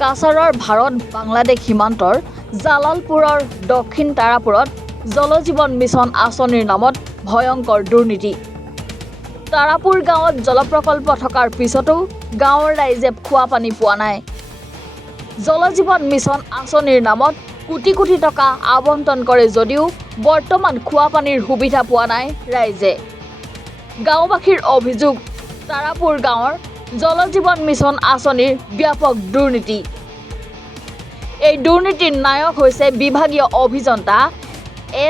কাছাৰৰ ভাৰত বাংলাদেশ সীমান্তৰ জালালপুৰৰ দক্ষিণ তাৰাপুৰত জল জীৱন মিছন আঁচনিৰ নামত ভয়ংকৰ দুৰ্নীতি। তাৰাপুৰ গাঁৱত জলপ্ৰকল্প থকাৰ পিছতো গাঁৱৰ ৰাইজে খোৱা পানী পোৱা নাই। জল জীৱন মিছন আঁচনিৰ নামত কোটি কোটি টকা আবণ্টন কৰে যদিও বৰ্তমান খোৱা পানীৰ সুবিধা পোৱা নাই ৰাইজে। গাঁওবাসীৰ অভিযোগ, তাৰাপুৰ গাঁৱৰ জল জীৱন মিছন আঁচনিৰ ব্যাপক দুৰ্নীতি। এই দুৰ্নীতিৰ নায়ক হৈছে বিভাগীয় অভিযন্তা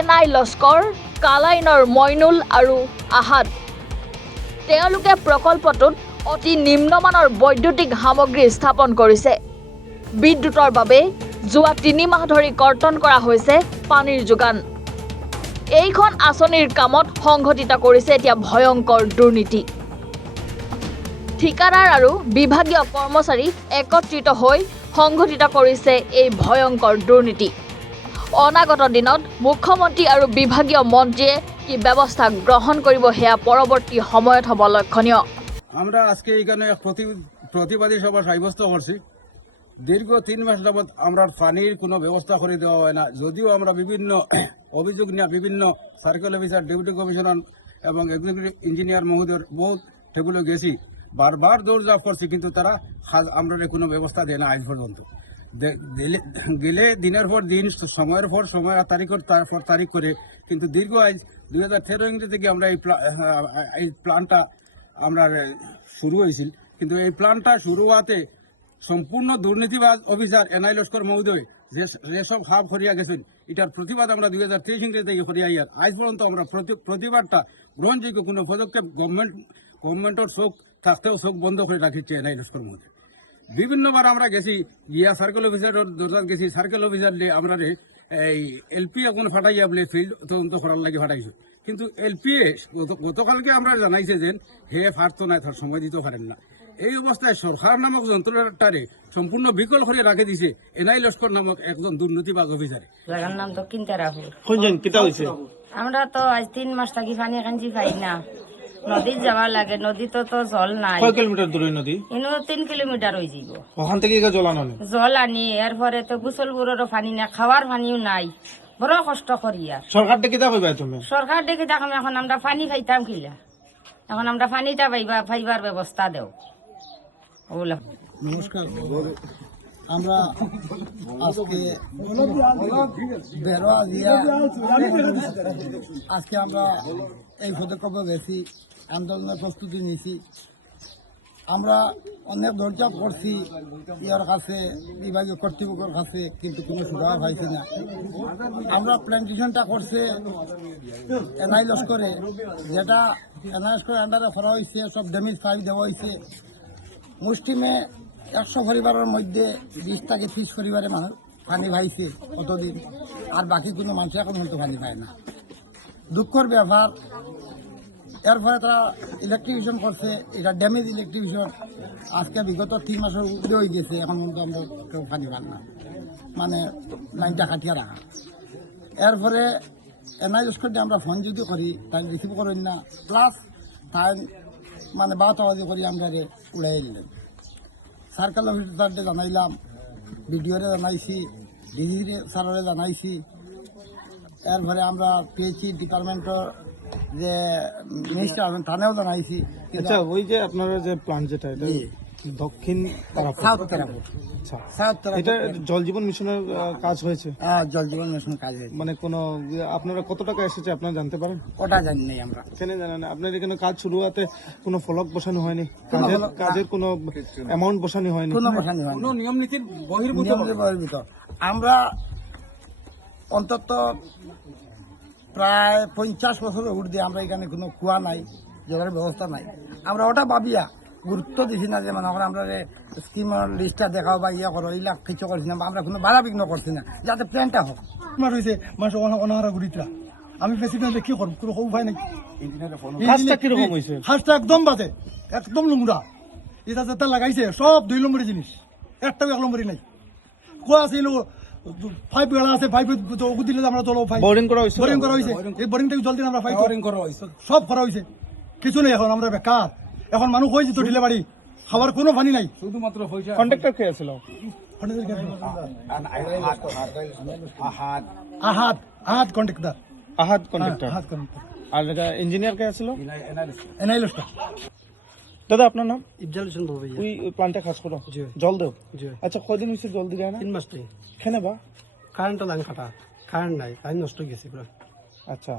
NI লস্কৰ, কালাইনৰ মইনুল আৰু আহাদ। তেওঁলোকে প্ৰকল্পটোত অতি নিম্নমানৰ বৈদ্যুতিক সামগ্ৰী স্থাপন কৰিছে। বিদ্যুতৰ বাবে যোৱা ৩ মাহ ধৰি কৰ্তন কৰা হৈছে পানীৰ যোগান। এইখন আঁচনিৰ কামত সংঘটিত কৰিছে এতিয়া ভয়ংকৰ দুৰ্নীতি। ঠিকাদাৰ আৰু বিভাগীয় কৰ্মচাৰী একত্ৰিত হৈ সংঘটিত কৰিছে এই ভয়ংকৰ দুৰ্নীতি। অনাগত দিনত মুখ্যমন্ত্ৰী আৰু বিভাগীয় মন্ত্ৰীয়ে কি ব্যৱস্থা গ্ৰহণ কৰিব সেয়া পৰৱৰ্তী সময়ত হ'ব লক্ষণীয়। আমরা আজকে এখানে এক প্রতিবাদী সভা সাব্যস্ত করছি। দীর্ঘ 3 মাস যাবৎ আমরা পানির কোনো ব্যবস্থা করে দেওয়া হয় না। যদিও আমরা বিভিন্ন অভিযোগ নিয়ে বিভিন্ন সার্কেল অফিসার, ডেপুটি কমিশনার এবং এক্সিকিউটিভ ইঞ্জিনিয়ার মহোদয়ের বহুত টেবিলে গেছি, বারবার দৌড়ঝাঁপ করছি, কিন্তু তারা আমরা কোনো ব্যবস্থা দেয় না আজ পর্যন্ত। গেলে দিনের পর দিন, সময়ের পর সময়, তারিখের পর তারিখ করে, কিন্তু দীর্ঘ আজ 2013 ইংরেজি থেকে আমরা এই প্ল্যানটা আমরা শুরু হয়েছিল। কিন্তু এই প্ল্যানটা শুরু হওয়াতে সম্পূর্ণ দুর্নীতিবাজ অফিসার NI লস্কর মহোদয় যেসব হাব হরিয়া গেছেন, এটার প্রতিবাদ আমরা 2023 ইংরেজি থেকে হরিয়াইয়ার আজ পর্যন্ত আমরা প্রতিবাদটা গ্রহণযোগ্য কোনো পদক্ষেপ গভর্নমেন্টের চোখ থাকতেও চোখ বন্ধ করে রাখিছে NI লস্কর মহোদয়। বিভিন্নবার আমরা গেছি, গিয়া সার্কেল অফিসারের দরজাত গেছি, সার্কেল অফিসার আমরা এই LP এখন ফাটাইয়া বলে ফিল্ড তদন্ত করার লাগে ফাটাইছো। কিন্তু LPA গতকালকে আমরা জানাইছে যে হে ফাটতো না, তার সময় দিতে পারেন না। এই অবস্থায় সরকার নামক যন্ত্রটারে সম্পূর্ণ বিকল করে রাখে দিছে NI লস্কর নামক একজন দুর্নীতিবাজ অফিসারে। জায়গার নাম দক্ষিণ তারাপুর। কোনজন কিতা হইছে? আমরা তো আজ 3 মাস থাকি পানি কাঞ্চি পাই না। নদীত যাওয়া লাগে, নদীতে তো জল নাই। কয় কিলোমিটার দূরে নদী? ইনো 3 কিলোমিটার হয়ে যাব। ওখান থেকে জল আনো? জল আনি এরপরে তো গোসলপুরেরও পানি না, খাওয়ার পানিও নাই। বড় কষ্ট করি আর। সরকার থেকে কিতা কইবা তুমি? সরকার দেখে দেখো এখন আমরা পানি খাইতাম কিলা, এখন আমরা পানিটা পাইবার ব্যবস্থা দেও। ওগুলা নমস্কার। আমরা আজকে বেরোয়া দিয়া আজকে আমরা এই পদক্ষেপে গেছি, আন্দোলনের প্রস্তুতি নিয়েছি। আমরা অনেক দরজা করছি ইয়ার কাছে, বিভাগীয় কর্তৃপক্ষের কাছে, কিন্তু কোনো সুবিধা পাইছি না। আমরা প্ল্যান্টেশনটা করছে NI লস্করে, যেটা NI লস্করের আন্ডারে করা হয়েছে, সব ড্যামেজ পাইপ দেওয়া হয়েছে। মুষ্টিমে 100 পরিবারের মধ্যে 20 থেকে 30 পরিবারে মানুষ পানি পাইছে কতদিন, আর বাকি কোনো মানুষ এখন হয়তো পানি পায় না। দুঃখের ব্যাপার। এরপরে তারা ইলেকট্রিফিকেশন করছে, এটা ড্যামেজ ইলেকট্রিফিকেশন। আজকে বিগত 3 মাসের উপরে হয়ে গেছে, এখন পর্যন্ত আমরা কেউ পানি পান না, মানে লাইনটা কাটিয়ে রাখা। এরপরে NI লস্কর আমরা ফোন যদি করি তাই রিসিভ করেন না, প্লাস তাই মানে বাতাবাজি করি আমরা উড়াই দিলেন। সার্কেল অফিসারদের জানাইলাম, BDOরে জানাইছি, DG স্যারের জানাইছি। এরপরে আমরা পেয়েছি ডিপার্টমেন্টের যে মিনিস্টার আছেন তানেও জানাইছি। আচ্ছা, ওই যে আপনারা যে প্ল্যান যেটা, এটা দক্ষিণ তারাপুর, সাউথ তারাপুর। আচ্ছা, সাউথ তারাপুর এটা জল জীবন মিশনের কাজ হয়েছে? জল জীবন মিশন কাজ হয়েছে। মানে কোন আপনারা কত টাকা এসেছে আপনারা জানতে পারেন? ওটা জানি নাই আমরা। কেন জানেন? আপনার এখানে কাজ শুরু হতে কোনো ফলক বসানো হয়নি? কাজের কোনো অ্যামাউন্ট বসানো হয়নি? কোনো বসানি হয়নি, কোনো নিয়ম নীতির বহির্ভূত। আমরা অন্তত প্রায় 50 বছরের ঊর্ধ্বে আমরা এখানে কোনো কুয়া নাই, জলের ব্যবস্থা নাই। আমরা ওটা ভাবিয়া গুরুত্ব দিছি না যে মানে আমরা স্কিমের লিস্টটা দেখাও বা ইয়ে করো, এইলাখ কিছু করছি না, আমরা কোনো বাধা বিঘ্ন করছি না, যাতে প্ল্যানটা হোক। আমার হয়েছে মানুষ অনাহারা ঘুরিতরা, আমি প্রেসিডেন্ট কি করব, কোনো উপায় নাই। কাজটা কিরকম হয়েছে? হাঁসটা একদম বাজে, একদম নোংরা। এটা যেটা লাগাইছে সব 2 নম্বরের জিনিস, একটাও 1 নম্বরই নাই। কুয়া ছিল, 5 বেলা আছে, 5 দিলে আমরা জল পাই। বোরিং করা হয়েছে? বোরিং করা হয়েছে, এই বোরিং থেকে জল দিলে আমরা পাই। বোরিং করা হয়েছে, সব করা হয়েছে, কিছু নেই। এখন আমরা বেকার। এখন মানুষ হয়েছে তো ঢিলে বাড়ি, খাবার কোনো পানি নাই। শুধুমাত্র পয়সা। কন্ট্রাক্টর কে ছিল? আহাত কন্ট্রাক্টর আহাদ কন্ট্রাক্টর আহাত কন্ট্রাক্টর আর এটা ইঞ্জিনিয়ার কে আছিল এনাইলসটা দাদা আপনার নাম ইফজাল হোসেন বলবো ওই প্লান্টে কাজ করো জি। জল দেও জি আচ্ছা কয়দিন হয়েছে জল দিলে না 3 মাস থেকে কেন বা কারেন্টটা লাইন কাটা কারেন্ট নাই লাইন নষ্ট হয়ে গেছে পুরো আচ্ছা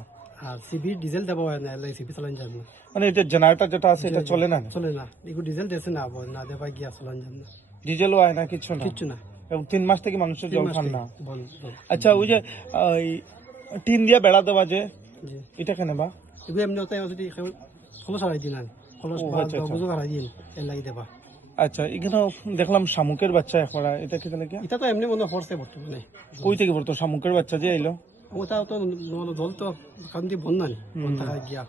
আর সিবি ডিজেল দেবো হয় না এলাই সিবি চালান যাবে না মানে এটা জেনারেটর যেটা আছে এটা চলে না চলে না এগুলো ডিজেল দেশে না আবার না দেবা গিয়া চালান যাবে না ডিজেলও হয় না কিছু না কিচ্ছু না এবং 3 মাস থেকে মানুষের জল খান না বল বল। আচ্ছা ওই যে টিন দিয়া বেড়া দেওয়া যে জি এটা কেন বা এগুলো এমনি হতে যদি খলস হারাই দিন খলস ও, আচ্ছা, আচ্ছা। বুঝো হারাই দিন এর লাগি দেবা আচ্ছা এখানে দেখলাম শামুকের বাচ্চা একবার এটা কি তাহলে কি এটা তো এমনি মনে পড়ছে বর্তমানে কই থেকে বলতো শামুকের বাচ্চা যে আইলো ওটা তো জল তো কারণ দিয়ে বন নাই বন থাকা গিয়া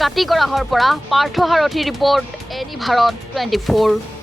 কাটিগড়াহৰ পৰা পাৰ্থ সাৰথী ৰিপৰ্ট এনি ভাৰত 24।